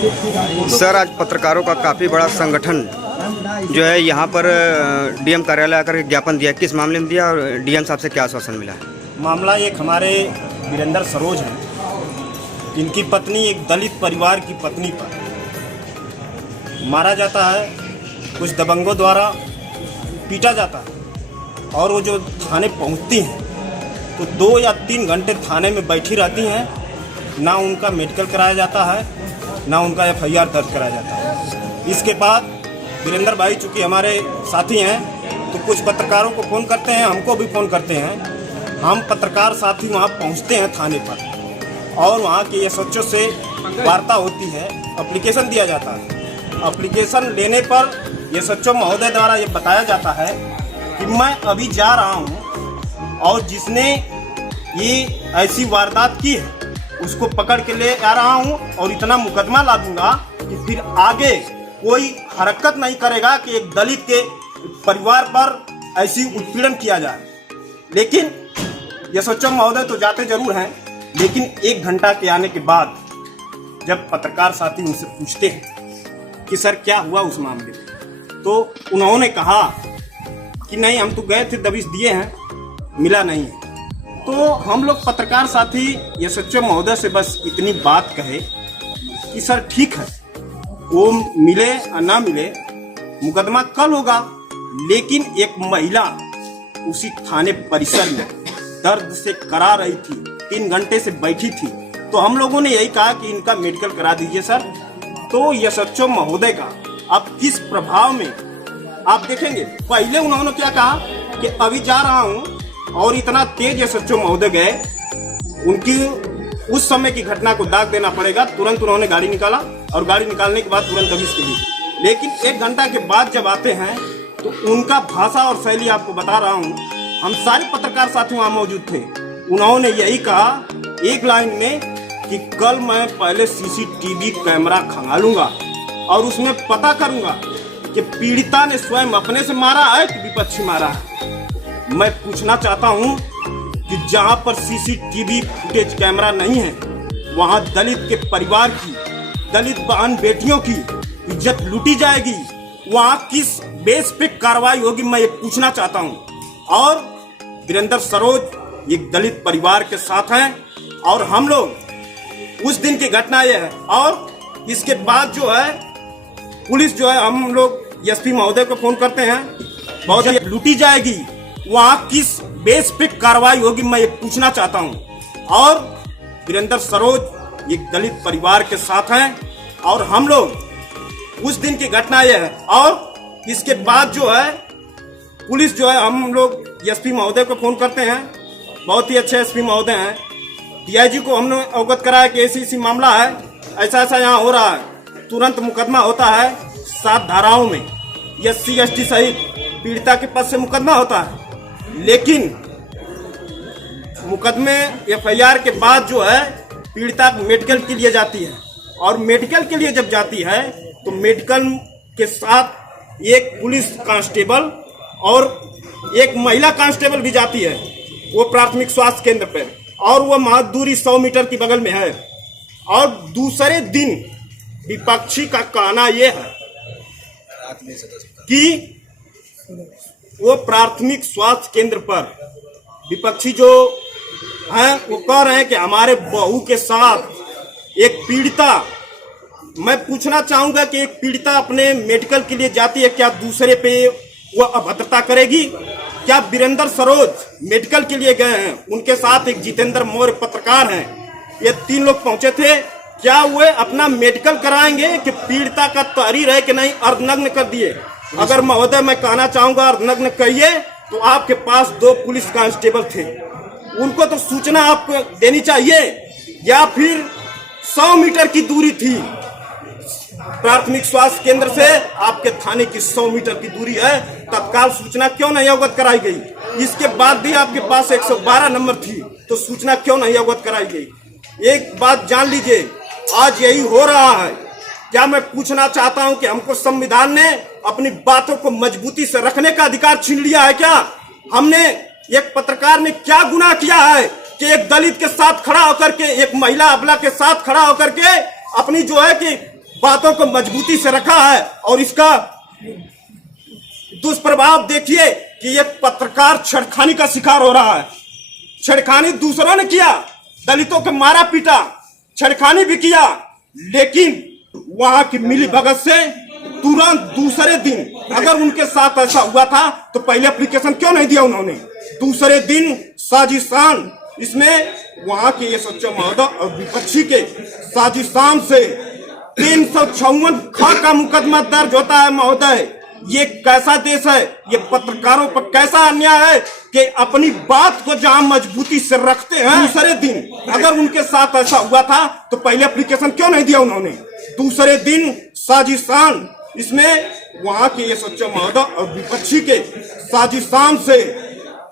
Sir, आज पत्रकारों का काफ़ी बड़ा संगठन जो है यहाँ पर डीएम कार्यालय आकर के ज्ञापन दिया। किस मामले में दिया और डीएम साहब से क्या आश्वासन मिला है? मामला एक हमारे वीरेंद्र सरोज हैं, इनकी पत्नी एक दलित परिवार की पत्नी पर मारा जाता है, कुछ दबंगों द्वारा पीटा जाता है और वो जो थाने पहुँचती हैं तो 2 या 3 घंटे थाने में बैठी रहती हैं। ना उनका मेडिकल कराया जाता है, ना उनका एफआईआर दर्ज कराया जाता है। इसके बाद वीरेंद्र भाई चूँकि हमारे साथी हैं तो कुछ पत्रकारों को फ़ोन करते हैं, हमको भी फ़ोन करते हैं। हम पत्रकार साथी वहाँ पहुँचते हैं थाने पर और वहाँ के एसएचओ से वार्ता होती है, एप्लीकेशन दिया जाता है। एप्लीकेशन लेने पर एसएचओ महोदय द्वारा ये बताया जाता है कि मैं अभी जा रहा हूँ और जिसने ये ऐसी वारदात की है उसको पकड़ के ले आ रहा हूँ और इतना मुकदमा ला दूंगा कि फिर आगे कोई हरकत नहीं करेगा कि एक दलित के परिवार पर ऐसी उत्पीड़न किया जाए। लेकिन एसएचओ महोदय तो जाते जरूर हैं, लेकिन 1 घंटा के आने के बाद जब पत्रकार साथी उनसे पूछते हैं कि सर क्या हुआ उस मामले में, तो उन्होंने कहा कि नहीं हम तो गए थे, दबिश दिए हैं, मिला नहीं है। तो हम लोग पत्रकार साथी एसएचओ महोदय से बस इतनी बात कहे कि सर ठीक है, वो मिले या ना मिले मुकदमा कल होगा, लेकिन एक महिला उसी थाने परिसर में दर्द से करा रही थी, 3 घंटे से बैठी थी। तो हम लोगों ने यही कहा कि इनका मेडिकल करा दीजिए सर। तो एसएचओ महोदय का अब किस प्रभाव में आप देखेंगे। पहले उन्होंने क्या कहा कि अभी जा रहा हूँ और इतना तेज एसएचओ महोदय गए, उनकी उस समय की घटना को दाग देना पड़ेगा। तुरंत उन्होंने गाड़ी निकाला और गाड़ी निकालने के बाद तुरंत दबिश के लिए। लेकिन 1 घंटा के बाद जब आते हैं तो उनका भाषा और शैली आपको बता रहा हूँ, हम सारे पत्रकार साथी वहाँ मौजूद थे। उन्होंने यही कहा एक लाइन में कि कल मैं पहले सीसीटीवी कैमरा खंगालूंगा और उसमें पता करूंगा कि पीड़िता ने स्वयं अपने से मारा है कि विपक्षी मारा है। मैं पूछना चाहता हूं कि जहां पर सीसीटीवी फुटेज कैमरा नहीं है वहां दलित के परिवार की, दलित बहन बेटियों की इज्जत लूटी जाएगी, वहां किस बेस पे कार्रवाई होगी, मैं ये पूछना चाहता हूं। और वीरेंद्र सरोज एक दलित परिवार के साथ हैं और हम लोग उस दिन की घटना ये है। और इसके बाद जो है पुलिस जो है, हम लोग एसपी महोदय को फोन करते हैं, बहुत ही लूटी जाएगी, वहां किस बेस पे कार्रवाई होगी, मैं ये पूछना चाहता हूं। और वीरेंद्र सरोज एक दलित परिवार के साथ हैं और हम लोग उस दिन की घटना ये है। और इसके बाद जो है पुलिस जो है, हम लोग एसपी महोदय को फोन करते हैं, बहुत ही अच्छे एसपी महोदय हैं। डीआईजी को हमने अवगत कराया कि ऐसी मामला है, ऐसा ऐसा यहाँ हो रहा है। तुरंत मुकदमा होता है 7 धाराओं में, SC ST सहित पीड़िता के पक्ष से मुकदमा होता है। लेकिन मुकदमे एफआईआर के बाद जो है पीड़िता मेडिकल के लिए जाती है और मेडिकल के लिए जब जाती है तो मेडिकल के साथ एक पुलिस कांस्टेबल और एक महिला कांस्टेबल भी जाती है, वो प्राथमिक स्वास्थ्य केंद्र पर, और वो महज दूरी 100 मीटर की बगल में है। और दूसरे दिन विपक्षी का कहना यह है कि वो प्राथमिक स्वास्थ्य केंद्र पर विपक्षी जो हैं वो कह रहे हैं कि हमारे बहू के साथ एक पीड़िता, मैं पूछना चाहूंगा कि एक पीड़िता अपने मेडिकल के लिए जाती है, क्या दूसरे पे वो अभद्रता करेगी? क्या वीरेंद्र सरोज मेडिकल के लिए गए हैं, उनके साथ एक जितेंद्र मौर्य पत्रकार हैं, ये 3 लोग पहुंचे थे, क्या वे अपना मेडिकल कराएंगे कि पीड़िता का तहरीर है कि नहीं अर्धनग्न कर दिए? अगर महोदय मैं कहना चाहूंगा अर्धनग्न कहिए, तो आपके पास 2 पुलिस कांस्टेबल थे, उनको तो सूचना आपको देनी चाहिए। या फिर 100 मीटर की दूरी थी प्राथमिक स्वास्थ्य केंद्र से, आपके थाने की 100 मीटर की दूरी है, तत्काल सूचना क्यों नहीं अवगत कराई गई? इसके बाद भी आपके पास 112 नंबर थी, तो सूचना क्यों नहीं अवगत कराई गई? एक बात जान लीजिए, आज यही हो रहा है। क्या मैं पूछना चाहता हूं कि हमको संविधान ने अपनी बातों को मजबूती से रखने का अधिकार छीन लिया है क्या? हमने, एक पत्रकार ने क्या गुनाह किया है कि एक दलित के साथ खड़ा होकर के, एक महिला अबला के साथ खड़ा होकर के अपनी जो है कि बातों को मजबूती से रखा है और इसका दुष्प्रभाव देखिए कि ये पत्रकार छेड़खानी का शिकार हो रहा है। छेड़खानी दूसरों ने किया, दलितों के मारा पीटा, छेड़खानी भी किया, लेकिन वहां की मिली भगत से तुरंत दूसरे दिन अगर उनके साथ ऐसा हुआ था तो पहले एप्लीकेशन क्यों नहीं दिया उन्होंने? दूसरे दिन साजिशान, इसमें वहां के एसएचओ महोदय और विपक्षी के साजिशान से 354 ख का मुकदमा दर्ज होता है। महोदय, ये कैसा देश है? ये पत्रकारों पर कैसा अन्याय है कि अपनी बात को जहां मजबूती से रखते हैं, दूसरे दिन अगर उनके साथ ऐसा हुआ था तो पहले एप्लीकेशन क्यों नहीं दिया उन्होंने? दूसरे दिन साजिशान, इसमें वहां के एसएचओ महोदय और विपक्षी के साजिशान से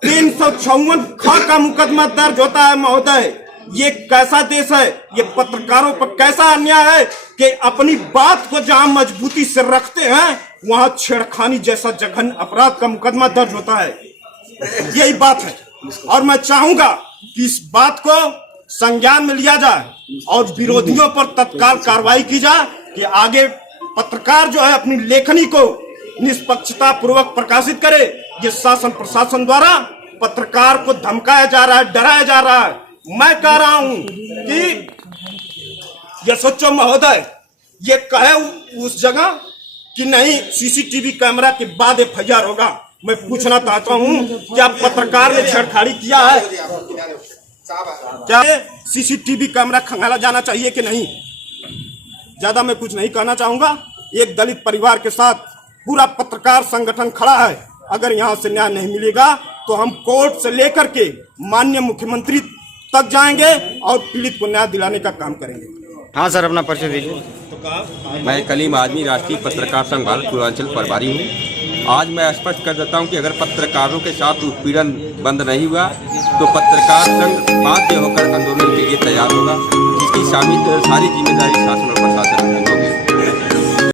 354 ख का मुकदमा दर्ज होता है। महोदय, ये कैसा देश है? ये पत्रकारों पर कैसा अन्याय है कि अपनी बात को जहां मजबूती से रखते हैं वहां छेड़खानी जैसा जघन्य अपराध का मुकदमा दर्ज होता है। यही बात है और मैं चाहूंगा कि इस बात को संज्ञान में लिया जाए और विरोधियों पर तत्काल कार्रवाई की जाए कि आगे पत्रकार जो है अपनी लेखनी को निष्पक्षता पूर्वक प्रकाशित करे। ये शासन प्रशासन द्वारा पत्रकार को धमकाया जा रहा है, डराया जा रहा है। मैं कह रहा हूं कि एसएचओ महोदय ये कहे उस जगह कि नहीं सीसीटीवी कैमरा के बाद एफआईआर होगा। मैं पूछना चाहता हूं क्या पत्रकार ने छेड़खानी किया है? क्या सीसीटीवी कैमरा खंगाला जाना चाहिए कि नहीं? ज्यादा मैं कुछ नहीं कहना चाहूंगा। एक दलित परिवार के साथ पूरा पत्रकार संगठन खड़ा है। अगर यहाँ से न्याय नहीं मिलेगा तो हम कोर्ट से लेकर के माननीय मुख्यमंत्री तक जाएंगे और पीड़ित को न्याय दिलाने का काम करेंगे। हाँ सर, अपना परिचय दीजिए। मैं कलीम आजमी राष्ट्रीय पत्रकार संघ भारत पूर्वांचल प्रभारी हूँ। आज मैं स्पष्ट कर देता हूँ कि अगर पत्रकारों के साथ उत्पीड़न बंद नहीं हुआ तो पत्रकार संघ बाध्य होकर आंदोलन के लिए तैयार होगा, जिसकी सारी जिम्मेदारी शासन और प्रशासन की होगी।